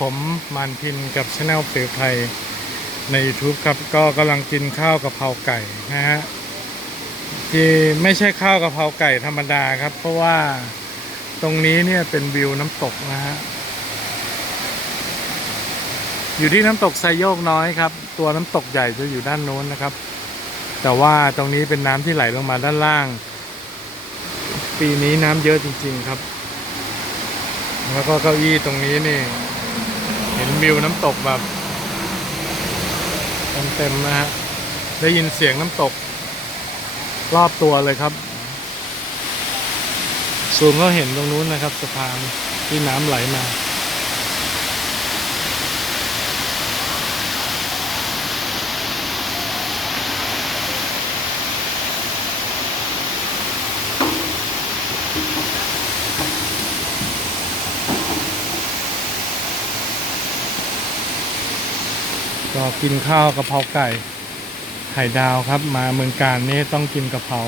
ผมมานพินกับช anel เปรวไทยใน YouTube ครับก็กำลังกินข้าวกะเพราไก่นะฮะที่ไม่ใช่ข้าวกะเพราไก่ธรรมดาครับเพราะว่าตรงนี้เนี่ยเป็นวิวน้ำตกนะฮะอยู่ที่น้ำตกไซโยกน้อยครับตัวน้ำตกใหญ่จะอยู่ด้านโน้นนะครับแต่ว่าตรงนี้เป็นน้ำที่ไหลลงมาด้านล่างปีนี้น้ำเยอะจริงๆครับแล้วก็เก้าอี้ตรงนี้นี่เห็นวิวน้ำตกแบบเต็มๆนะฮะได้ยินเสียงน้ำตกรอบตัวเลยครับซูมก็เห็นตรงนู้นนะครับสะพานที่น้ำไหลมาก็กินข้าวกะเพราไก่ไข่ดาวครับมาเมืองการนี่ต้องกินกะเพรา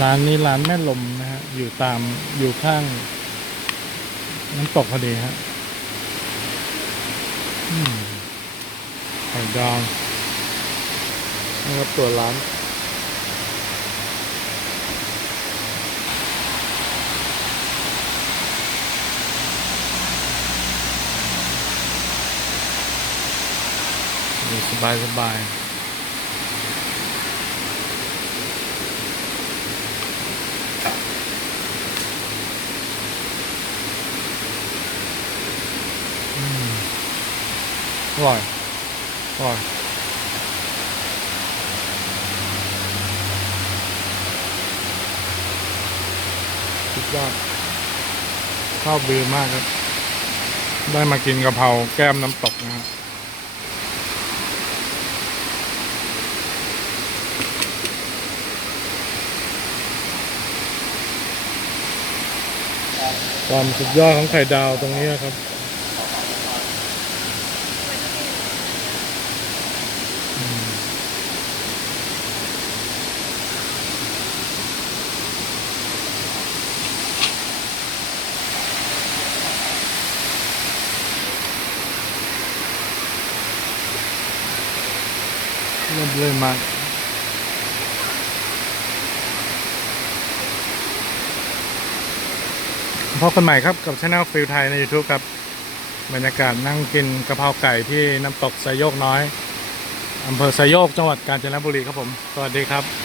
ร้านนี้ร้านแม่ลมนะฮะอยู่ข้างน้ำตกพอดีฮะไข่ดาวนะครับตัวร้านสบายสบายอร่อยอร่อยสุดยอดข้าวบือมากครับได้มากินกะเพราแก้มน้ำตกนะครับความสุดยอดของไข่ดาวตรงนี้ครับเริ่มเลยมากพบกันใหม่ครับกับช anel ฟิลไทยใน YouTube ครับบรรยากาศนั่งกินกะเพราไก่ที่น้ำตกไซโยกน้อยอำเภอไซโยกจังหวัดกาญจนบุรีครับผมสวัสดีครับ